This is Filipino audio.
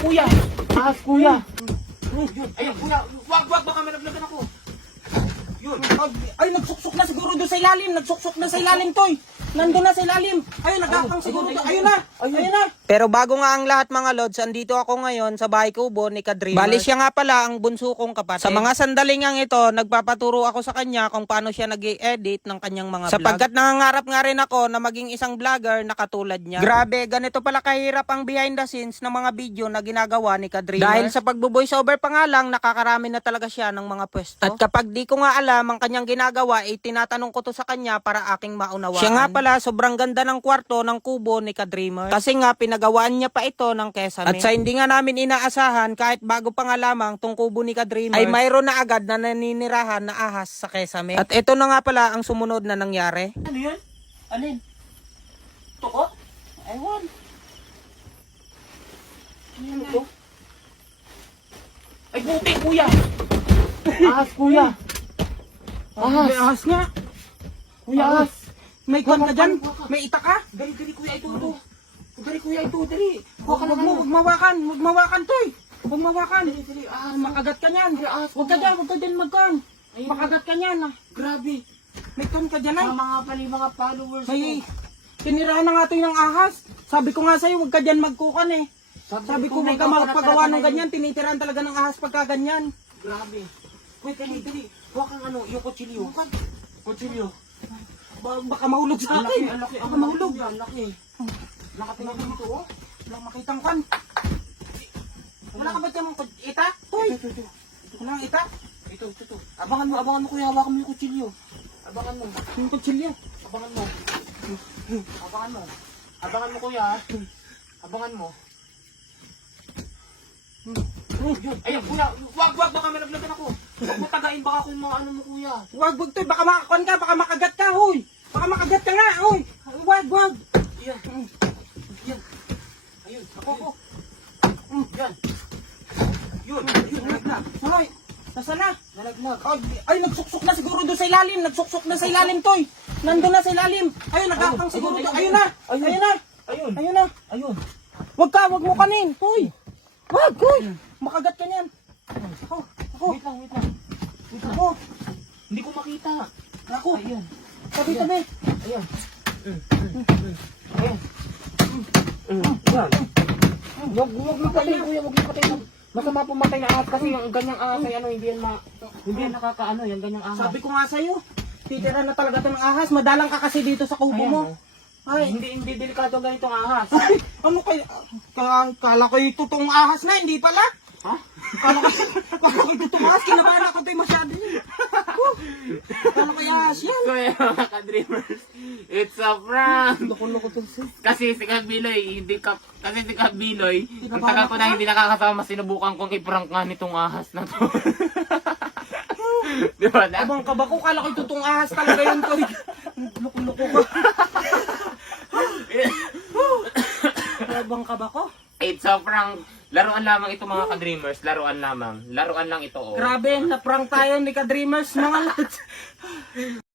kuya. Ahas, kuya. Ayun, kuya. Wag, baka malaglagan ako. Yun. Ay, nagsuksok na siguro doon sa ilalim. Nagsuksok na sa ilalim, Toy. Nandun na sa ilalim. Ayun, nagkakang siguro doon. Ayun na. Ayun na. Pero bago nga ang lahat mga lods, andito ako ngayon sa bahay kubo ni Kadreamers. Bali siya nga pala ang bunso kong kapatid. Sa mga sandaling nga ito, nagpapaturo ako sa kanya kung paano siya nag-i-edit ng kanyang mga vlog. Sapagkat nangangarap nga rin ako na maging isang vlogger na katulad niya. Grabe, ganito pala kahirap ang behind the scenes ng mga video na ginagawa ni Kadreamers. Dahil sa pagbo-voice over pa nga lang, nakakarami na talaga siya ng mga pwesto. At kapag di ko nga alam ang kanyang ginagawa, tinatanong ko to sa kanya para aking maunawaan. Siya nga pala, sobrang ganda ng kwarto ng kubo ni Kadreamers. Kasi nga, pinagawaan niya pa ito ng kesame. At sa hindi nga namin inaasahan, kahit bago pa nga lamang tong kubo ni Kadreamers, ay mayroon na agad na naninirahan na ahas sa kesame. At ito na nga pala ang sumunod na nangyari. Ano yun? Alin? Toko? Ewan. Ano to? Ay, buti, kuya. Ahas, kuya. Ahas. May ahas nga. Kuya, ahas. May kwan ka dyan? May ita ka? Dali, kuya, ito. Dali, kuya, ito, dali. Huwag mawakan, Toy. Huwag mawakan. Dali, ahas. Makagat ka niyan. Huwag ka dyan magkan. Makagat ka niyan. Grabe. May kwan ka dyan, ay. Mga followers. Ay, tinirahan na nga ito ng ahas. Sabi ko nga sa'yo, huwag ka dyan magkukan eh. Sabi ko, huwag ka magpagawa ng ganyan. Tinitirahan talaga ng ahas pagka ganyan. Grabe. Wait, dali. Huwag kang yung kutsilyo. Kutsilyo. Baka mahulog sa akin. Baka mahulog. Laki. Nakatingin dito, oh. Wala makitang kan. Wala ka ba dyan mong ita? Toy. Wala ang ita? Ito. Abangan mo kuya. Hawakan mo yung kutsilyo. Abangan mo. Yung kutsilyo. Abangan mo kuya. Abangan mo. Ayun, kuya. Wag, baka malaglagan ako. Huwag mo tagain, baka kung mga ano mo, kuya. Wag, Toy. Baka makakuan ka, baka makagat ka, hoy. Baka makagat ka nga, hoy. Wag. Yan. Ayun, ako. Yan. Yun, nalaglag. Hoy, nasa na? Nalaglag. Ay, nagsuksok na siguro doon sa ilalim. Nagsuksok na sa ilalim, Toy. Nandun na sa ilalim. Ayun, nagkakang siguro doon. Ayun na. Wag mo kanin, Toy. Wag, Toy. Makagat ka niyan. Ako. Wait lang. Ako. Hindi ko makita. Ako. Ayun. Tabi. Ayun. Wag mo patayin, kuya. Wag mo patayin. Masama pumatay na ahas kasi yung ganyang ahas ay hindi yan nakakaano, yung ganyang ahas. Sabi ko nga sa'yo, titira na talaga ito ng ahas. Madalang ka kasi dito sa kubo mo. Ay, hindi delikado ganitong ahas. Ay, ano kayo? Kala ko yung totoong ahas na, hindi pala. Ha? Kala ko yung totoong ahas, kinabahan ako tayo masyado yun. Kala ko yung ahas yan. So yun mga ka-dreamers, it's a prank! Loko-loko to siya. Kasi si Kabiloy, ang tagal ko na hindi nakakasama, sinubukan kong i-prank nga nitong ahas na to. Diba na? Abang ka ba ko? Kala ko yung totoong ahas talaga yun to. Loko-loko ka. Abang ka ba ko? It's a prank. Laruan lamang ito mga ka-dreamers, laruan lamang. Laruan lang ito. Oh. Grabe, na-prank tayo ni Kadreamers mga lads.